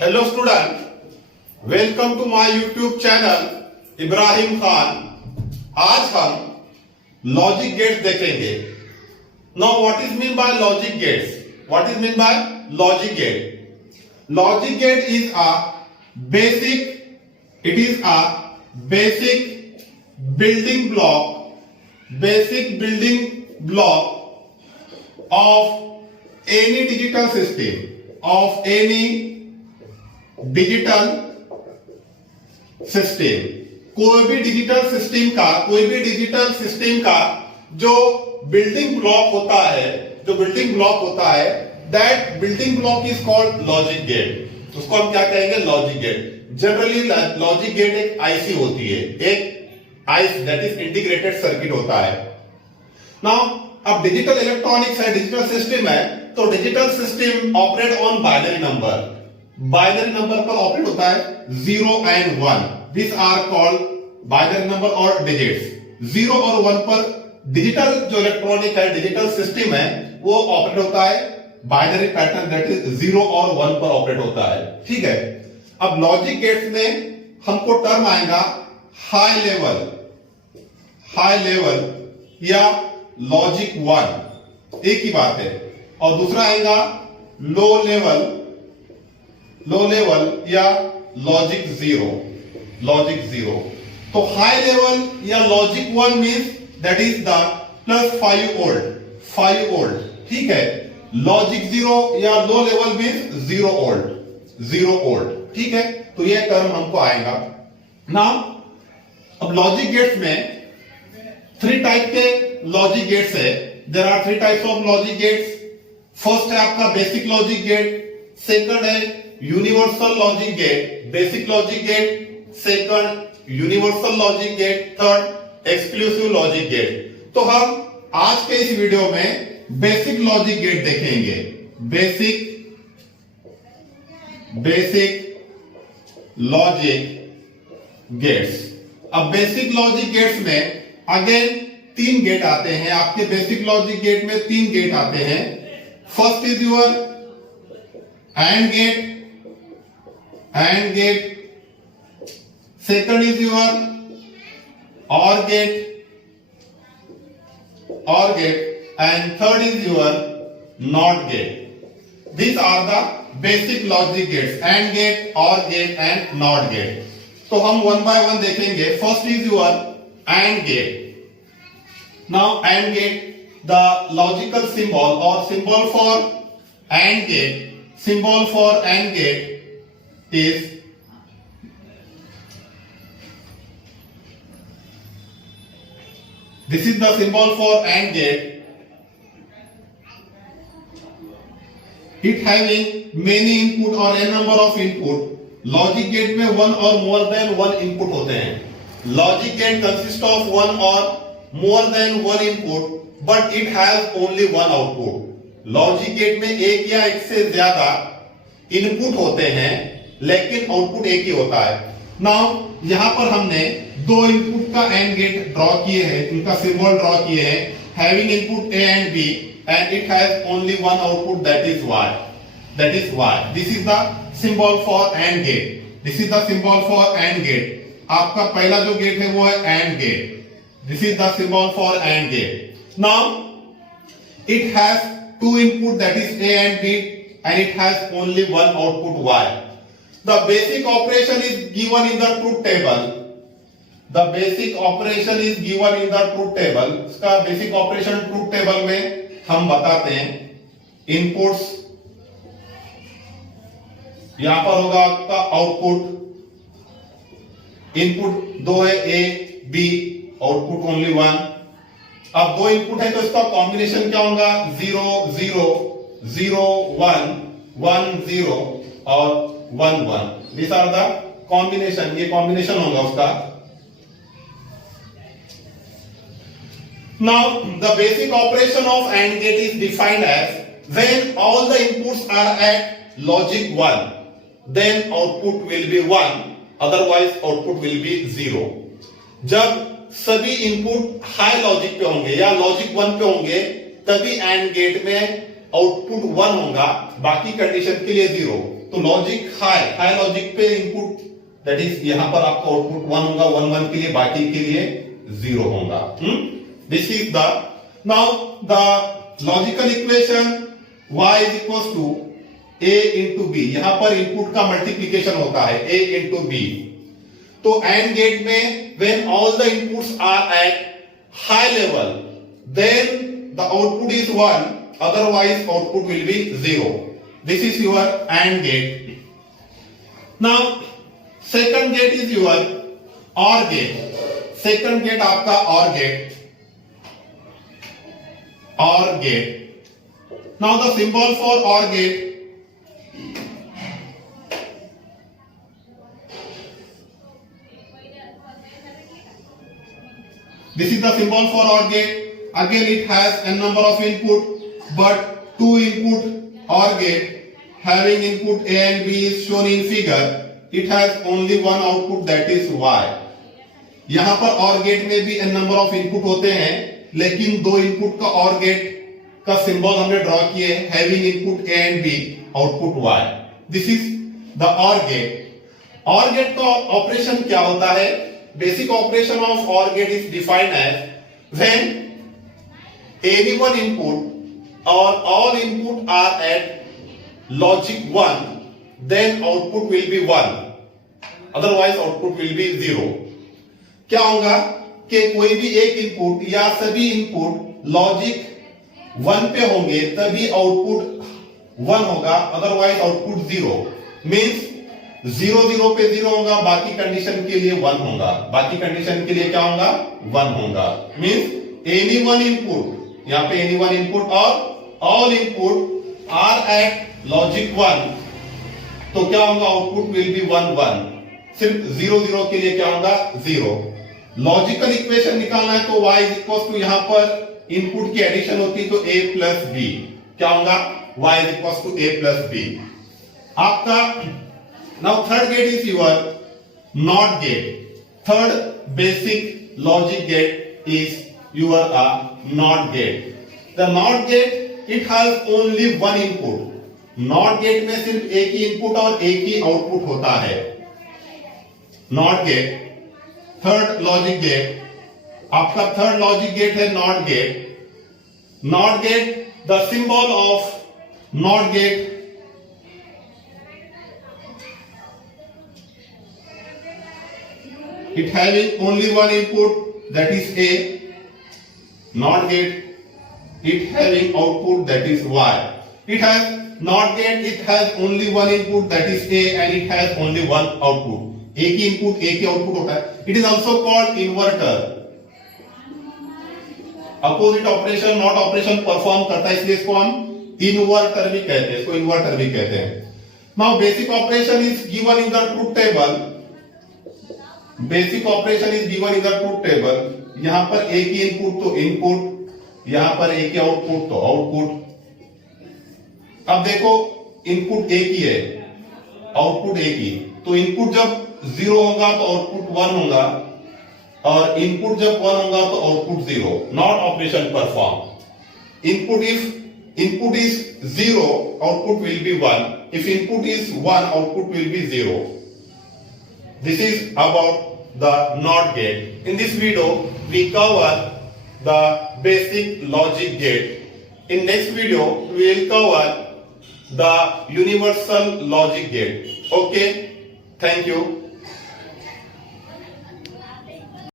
Hello student, welcome to my YouTube channel Ibrahim Khan. आज हम logic gates देखेंगे। Now what is mean by logic gates? What is mean by logic gate? Logic gate is a basic building block of any digital system, कोई भी digital system का जो building block होता है that building block is called logic gate. उसको हम क्या कहेंगे? Logic gate. Generally logic gate एक आईसी होती है, एक IC that is integrated circuit होता है। नाउ अब डिजिटल इलेक्ट्रॉनिक्स है, डिजिटल सिस्टम है, तो digital system operate on binary number पर ऑपरेट होता है 0 and 1। This are called binary number और डिजिट्स। 0 और 1 पर डिजिटल जो इलेक्ट्रॉनिक है, डिजिटल सिस्टम है, वो ऑपरेट होता है बाइनरी पैटर्न दैट इज 0 और 1 पर ऑपरेट होता है। ठीक है। अब लॉजिक गेट्स में हमको टर्म आएगा हाई लेवल या लॉजिक 1, एक ही बात है, और दूसरा आएगा लो लेवल या लॉजिक 0। तो हाई लेवल या logic 1 means that is the plus 5 volt. ठीक है। लॉजिक 0 या लो लेवल मींस 0 वोल्ट। ठीक है। तो ये टर्म हमको आएगा ना। अब लॉजिक गेट्स में 3 टाइप के लॉजिक गेट्स है। There are 3 types of logic gates. First है आपका बेसिक लॉजिक गेट, सेकंड है universal logic gate, basic logic gate, second universal logic gate, third exclusive logic gate. तो हम आज के इस वीडियो में बेसिक लॉजिक गेट देखेंगे। Basic logic gates. अब बेसिक लॉजिक गेट्स में अगेन 3 गेट आते हैं। आपके बेसिक लॉजिक गेट में 3 गेट आते हैं। First is your AND gate, second is your OR gate, and third is your NOT gate. These are the basic logic gates: AND gate, OR gate, and NOT gate. तो हम one by one देखेंगे। First is your AND gate. Now AND gate, the logical symbol or symbol for AND gate is this is the symbol for AND gate. It having many input or n number of input. Logic gate में 1 or more than 1 input होते हैं। Logic gate consist of 1 or more than 1 input, but it has only 1 output. Logic gate में एक या एक से ज्यादा input होते हैं, लेकिन आउटपुट एक ही होता है। नाउ यहां पर हमने 2 इनपुट का एंड गेट ड्रॉ किए हैं, उनका सिंबल ड्रॉ किए हैं, having input A and B, and it has only 1 output, that is Y. This is the symbol for AND gate. आपका पहला जो गेट है वो है AND gate. This is the symbol for AND gate. Now it has 2 input, that is A and B, and it has only 1 output, Y. The basic operation is given in the truth table. इसका basic operation truth table में हम बताते हैं। Inputs यहां पर होगा आपका output. Input 2 है, A, B, आउटपुट ओनली 1। अब 2 इनपुट है तो इसका कॉम्बिनेशन क्या होगा? 0 0 0 1 1 0 और 1 1। These are the combination. ये कॉम्बिनेशन होगा उसका। Now the basic operation of AND gate is defined as when all the inputs are at logic 1, then output will be 1, otherwise output will be 0. जब सभी input high logic पे होंगे या logic 1 पे होंगे तभी AND गेट में output 1 होगा, बाकी कंडीशन के लिए 0। तो लॉजिक हाई लॉजिक पे इनपुट दैट इज यहां पर आपका आउटपुट 1 होगा, 1 1 के लिए, बाकी के लिए 0 होगा। This is the now the logical equation y is equal to a into B. यहां पर इनपुट का मल्टीप्लीकेशन होता है a इंटू बी। तो एंड गेट में when all the inputs are at high level then the output is 1, otherwise output will be 0. This is your AND gate. Now second gate is your OR gate. Second gate आपका OR gate. OR gate. Now the symbol for OR gate, this is the symbol for OR gate. Again it has n number of input, but 2 input OR gate having input A and B is shown in figure. It has only one output, that is Y. यहां पर OR gate में भी n number of input होते हैं, लेकिन 2 input का OR gate का symbol हमने ड्रॉ किए हैं having input A and B, output Y. This is the OR gate. OR gate का ऑपरेशन क्या होता है? Basic operation of OR gate is defined as when any one input or all input are at logic 1, then output will be 1, otherwise output will be 0. क्या होगा कि कोई भी एक इनपुट या सभी इनपुट लॉजिक 1 पे होंगे तभी आउटपुट 1 होगा, अदरवाइज आउटपुट 0। मींस 0 0 पे 0 होगा, बाकी कंडीशन के लिए 1 होगा, बाकी कंडीशन के लिए क्या होगा? 1 होगा। मींस एनी वन इनपुट, यहां पे एनी वन इनपुट और all input are at logic 1, तो क्या होगा? Output will be 1 1। सिर्फ 0 0 के लिए क्या होगा? 0। लॉजिकल इक्वेशन निकालना है तो y इज इक्वल टू, यहां पर इनपुट की एडिशन होती है तो a प्लस बी, क्या होगा? y is equal to a plus B. आपका now third gate is your not gate. Third basic logic gate is your NOT gate. The NOT gate, it has only one input. NOT gate में सिर्फ एक ही input और एक ही output होता है। NOT gate, third logic gate, आपका third logic gate है NOT gate. NOT gate, the symbol of NOT gate, it having only one input, that is A. NOT gate, it having output, that is Y. It has NOT gate, it has only one input, that is A, and it has only one output. एक ही input एक ही output होता है। It is also called inverter. Opposite operation not operation perform करता है, इसलिए इसको हम inverter भी कहते हैं, इसको इन्वर्टर भी कहते हैं। Now basic operation is given in the truth table. Basic operation is given in the truth table. यहां पर एक ही इनपुट तो इनपुट, यहां पर एक ही आउटपुट तो आउटपुट। अब देखो इनपुट एक ही है, आउटपुट एक ही, तो इनपुट जब 0 होगा तो आउटपुट 1 होगा, और इनपुट जब 1 होगा तो output 0। Not operation perform. Input is 0, output will be 1। If input is 1, output will B 0। This is about the NOT gate. In this video, we cover the basic logic gate. In next video, we will cover the universal logic gate. Okay? Thank you.